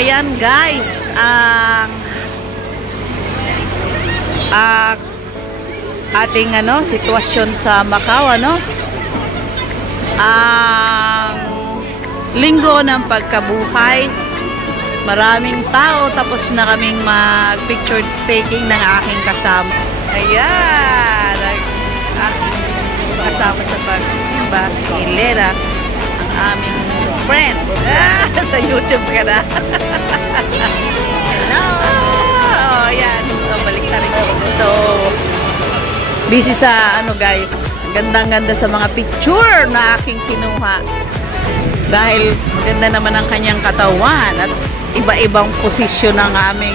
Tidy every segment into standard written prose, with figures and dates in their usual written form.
ayan guys, ang ating sitwasyon sa Macau, ang linggo ng pagkabuhay. Maraming tao, tapos na kaming mag-picture taking ng aking kasama. Ayan, aking kasama sa pagsimba, si Ilera, ang aming friend. Sa YouTube ka na. Hello! Ayan, so balik na rin ako. So, busy sa guys, gandang-ganda sa mga picture na aking kinuha. Dahil ganda naman ang kanyang katawan at iba-ibang posisyon ng aming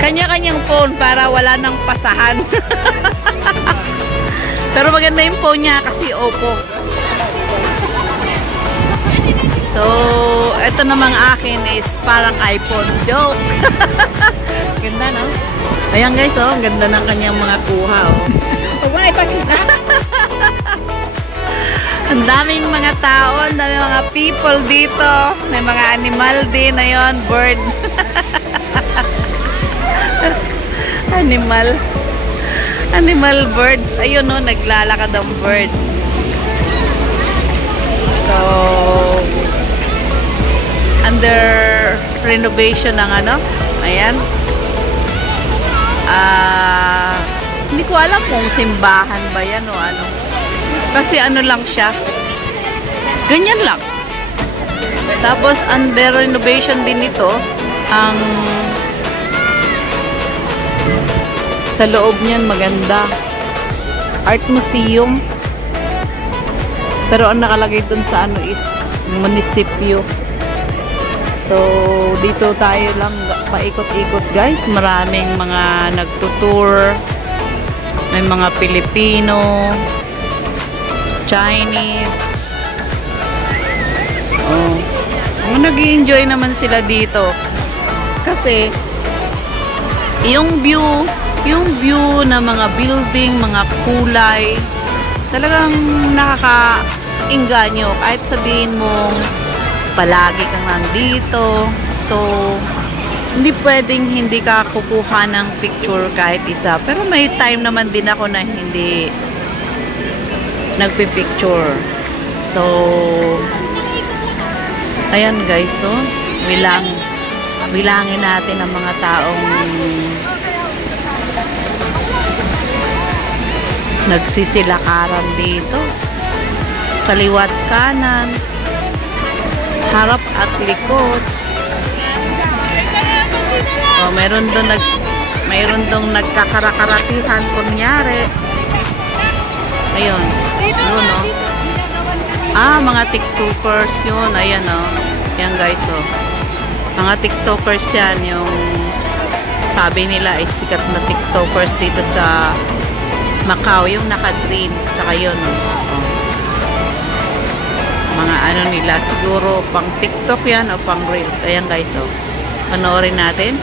kanya-kanyang phone para wala nang pasahan. Pero maganda yung phone niya kasi Oppo. So, ito namang akin is parang iPhone. Joke! Ganda, no? Ayan guys, ang ganda ng kanyang mga kuha, Huwag mo na ipakita. Ang daming mga tao, ang daming mga people dito. May mga animal din, ayun, bird. Animal birds. Ayun, no, naglalakad ang bird. So, under renovation ng ayan. Hindi ko alam kung simbahan ba yan o ano. Kasi lang siya. Ganyan lang. Tapos under renovation din ito. Ang sa loob niyan maganda. Art museum. Pero ang nakalagay dun sa is munisipyo. So dito tayo lang paikot-ikot guys. Maraming mga nagtutour. May mga Pilipino, Chinese. Nag-i-enjoy naman sila dito. Kasi yung view na mga building, mga kulay, talagang nakaka-inganyo. Kahit sabihin mo palagi kang nandito. So hindi pwedeng hindi ka kukuha ng picture kahit isa. Pero may time naman din ako na hindi nagpipicture. So, ayan guys, so, bilangin natin ang mga taong nagsisilakaran dito. Kaliwat kanan, harap at likod. Oh, mayroon dong nagkakarakaratihan kunyari. Ayun. Yun, no? Mga tiktokers yun. Ayan, no? Yan, guys, oh. Mga tiktokers yan. Yung sabi nila ay sikat na tiktokers dito sa Macau. Yung naka-green. Tsaka yun, no? Mga nila. Siguro pang TikTok yan o pang Reels. Ayan, guys, oh. Panoorin natin.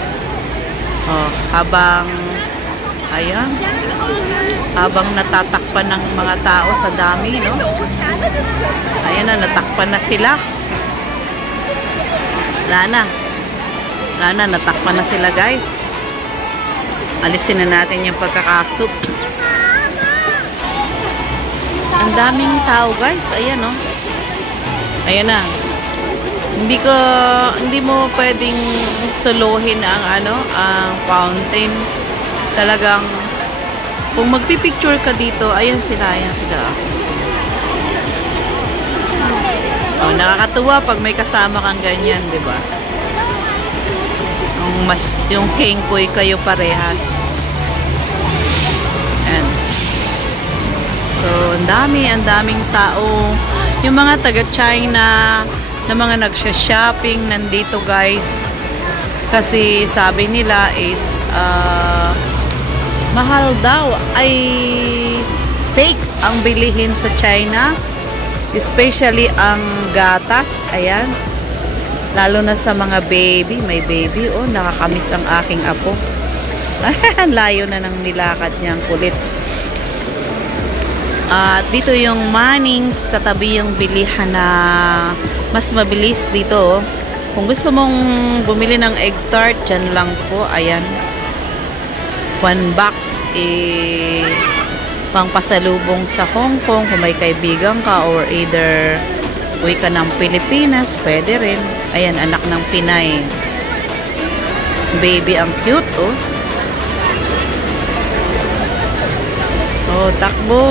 Oh, habang natatakpan ng mga tao sa dami, no? Ayan na, natakpan na sila. Wala na, natakpan na sila, guys. Alisin na natin yung pagkakasup. Ang daming tao, guys. Ayan, no? Ayan na. Hindi mo pwedeng suluhin ang ang fountain. Talagang kung magpipicture ka dito, ayan sila. Oh, nakakatuwa pag may kasama kang ganyan, 'di ba? Yung kengkoy kayo parehas. Ayan. So, ang daming tao. Yung mga taga-China na mga nagsha-shopping nandito, guys. Kasi sabi nila is mahal daw, ay fake ang bilihin sa China, especially ang gatas. Ayan, lalo na sa mga baby. May baby, oh, nakakamiss ang aking apo. Layo na ng nilakad niyang kulit. At dito yung Mannings, katabi yung bilihan na mas mabilis dito. Kung gusto mong bumili ng egg tart, dyan lang po. Ayan. 1 box pang pasalubong sa Hong Kong. Kung may kaibigan ka or either uwi ka ng Pilipinas, pwede rin. Ayan, anak ng Pinay. Baby, ang cute, oh. Oh, takbo.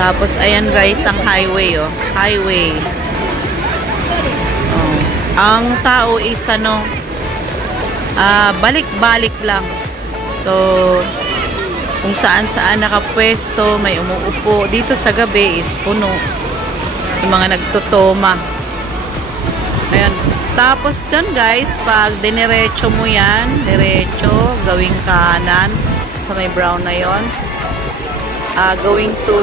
Tapos, ayan guys, ang highway, oh. Highway. Oh. Ang tao is, balik-balik lang. So, kung saan-saan nakapwesto, may umuupo. Dito sa gabi is puno. Yung mga nagtutoma. Ayan. Tapos dun guys, pag diniretso mo yan, diretso, gawing kanan sa may brown na yon, going to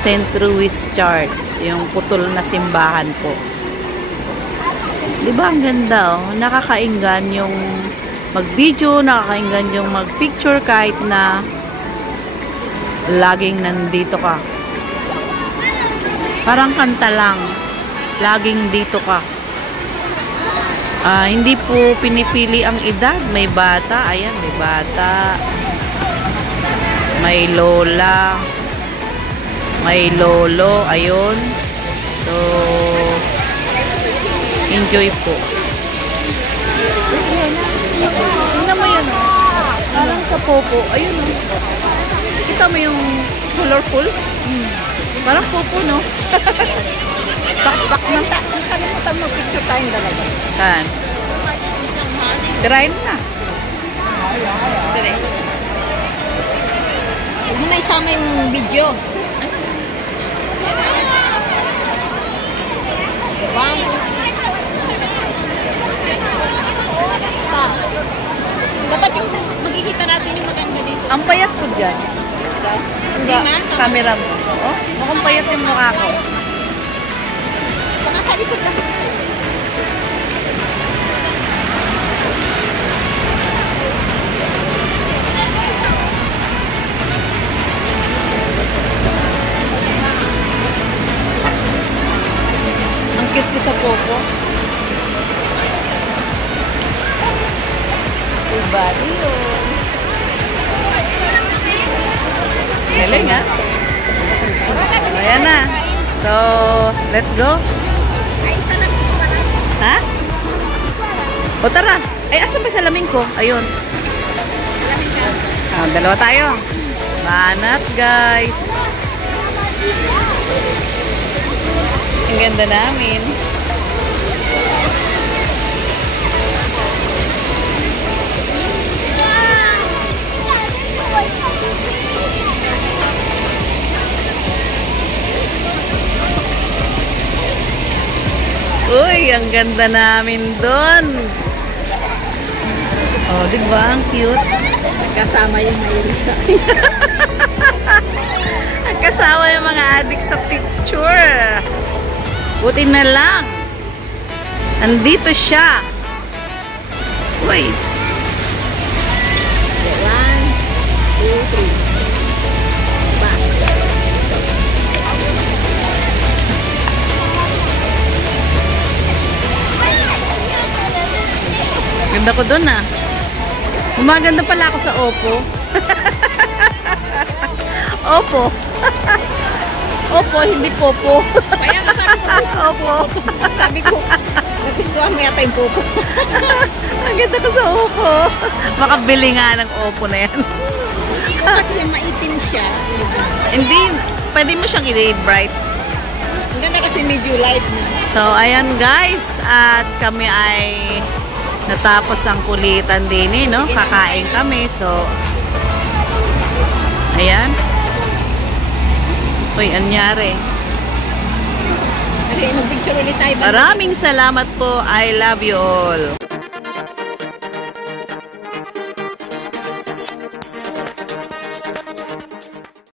St. Louis Church, yung putol na simbahan po. Diba ang ganda, oh? Nakakainggan yung mag-video, nakakainggan yung mag-picture kahit na laging nandito ka. Parang kanta lang. Laging dito ka. Hindi po pinipili ang edad. May bata. Ayan, may bata. May lola. May lolo. Ayun. So, enjoy po. Tingnan mo yan, oh. Parang sa popo. Ayun, oh. Kita mo yung colorful? Parang popo, no? Bakbak man ta. Ang kalimutan mo, picture tayong dalawa. Kan. Tirahin na. Dire. Huwag mo na isama yung video. Wow. Dapat yung magkikita natin yung maganda dito. Ang payat ko dyan. Hindi man. Camera mo. Oh, mukhang payat yung mukha ko. Saka sa likod kasi. Ang cute ko sa popo. Diba? Galing, ha? Ayan na. So, let's go. Ha? O tara. Ay, asan ba salamin ko? Ayun. Dalawa tayo. Banat, guys. Ang ganda namin. Uy, ang ganda namin doon. Oh, di ba? Ang cute. Kasama yung mayroon siya. Kasama yung mga adik sa picture. Buti na lang. Nandito siya. Uy. 1, 2, 3. Ganda ko doon, ah. Gumaganda pala ako sa Oppo. Oppo. Oppo, hindi Popo. Kaya nga sabi ko, Oppo. sabi ko, nagustuhan mo yata yung popo. Ang ganda ko sa Oppo. Makabili nga ng Oppo na yan. Kasi maitim siya. Hindi, pwede mo siyang i-bright. Ang ganda kasi medyo light na. So, ayan guys. At kami ay natapos ang kulitan din, no? Kakain kami. So, ayan. Uy, anyari. Okay, mag-picture ulit tayo. Maraming salamat po. I love you all.